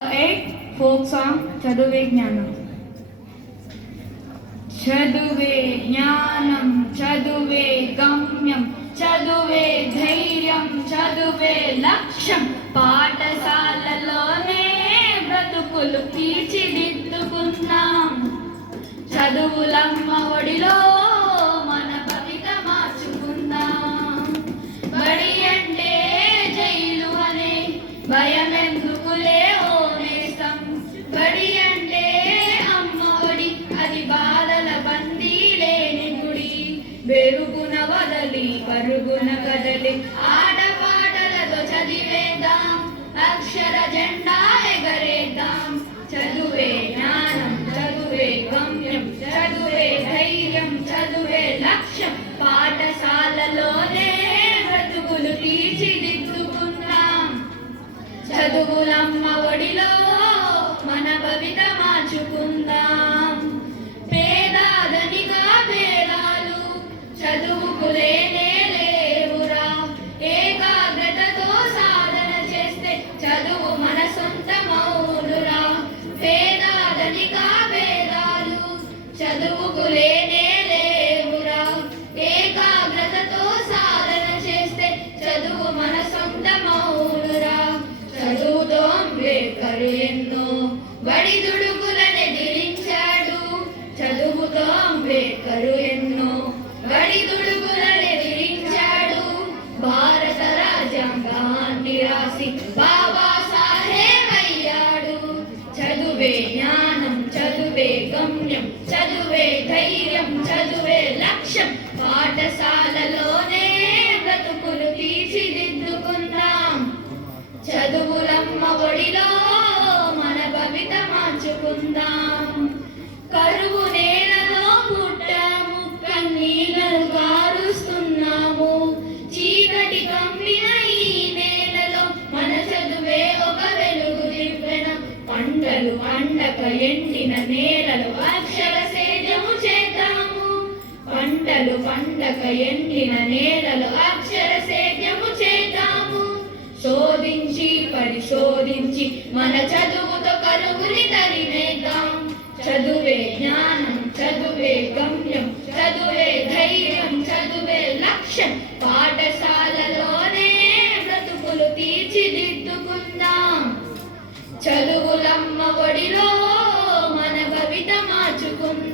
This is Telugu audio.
8 folk song చదువే జ్ఞానం. చదువే జ్ఞానం, చదువే గమ్యం, చదువే ధైర్యం, చదువే లక్ష్యం. పాఠశాలలోనే బ్రతుకులు తీర్చిదిద్దుకున్నాం. చదువులమ్మ ఒడిలో మన భవిత మార్చుకుందాం. బడి అంటే జైలు అనే భయమెందుకులే ఓ నేస్తం. బడి అంటే అమ్మ ఒడి, అది బాధల బందీ లేని గుడి. బెరుగున వదలి పరుగున కదలి ఆటపాటలతో చదివేద్దాం. అక్షర జెండా ఎగరేద్దాం. చదువే జ్ఞానం, చదువే గమ్యం, చదువే ధైర్యం, చదువే లక్ష్యం. పాఠశాలలోనే బ్రతుకులు తీర్చిదిద్దుకున్నాం. చదువులమ్మ ఒడిలో మన భవిత మార్చుకుందాం. పేదాదనిక భేదాలు చదువుకు లేనే లేవురా. ఏకాగ్రతతో సాధన చేస్తే చదువు మన సొంతమౌనురా. పేదాదనిక భేదాలు చదువుకు లేనే లేవురా. ఏకాగ్రతతో సాధన చేస్తే చదువు మన సొంతమౌనురా. చదువుతో అంబేద్కరు ఎన్నో బడి దుడుకులనెదిరించాడు. చదువుతో అంబేద్కరు ఎన్నో బడి దుడుకులనెదిరించాడు. భారత రాజ్యాంగాన్ని రాసి బాబాసాహెబ్ అయ్యాడు. చదువే జ్ఞానం, చదువే గమ్యం, చదువే ధైర్యం, చదువే లక్ష్యం. పాఠశాలలోనే బ్రతుకులు తీర్చిదిద్దుకుందాం. చదువులమ్మ ఒడిలో మన భవిత మార్చుకుందాం. కరువు నేలలో పుట్టాము, కన్నీళ్లను కారుస్తున్నాము. చీకటి కమ్మిన ఈ నేలలో మన చదువే ఒక వెలుగు దివ్వెన. పంటలు పండక ఎండిన నేలలో అక్షర సేద్యము చేద్దాము. పంటలు పండక ఎండిన నేలలో అక్షర సేద్యము చేద్దాము. శోధించి పరిశోధించి మన చదువుతో కరువుని తరిమేద్దాం. చదువే జ్ఞానం, చదువే గమ్యం, చదువే ధైర్యం, చదువే లక్ష్యం. పాఠశాలలోనే బ్రతుకులు తీర్చిదిద్దుకుందాం. చదువులమ్మ ఒడిలో మన భవిత మార్చుకుందాం.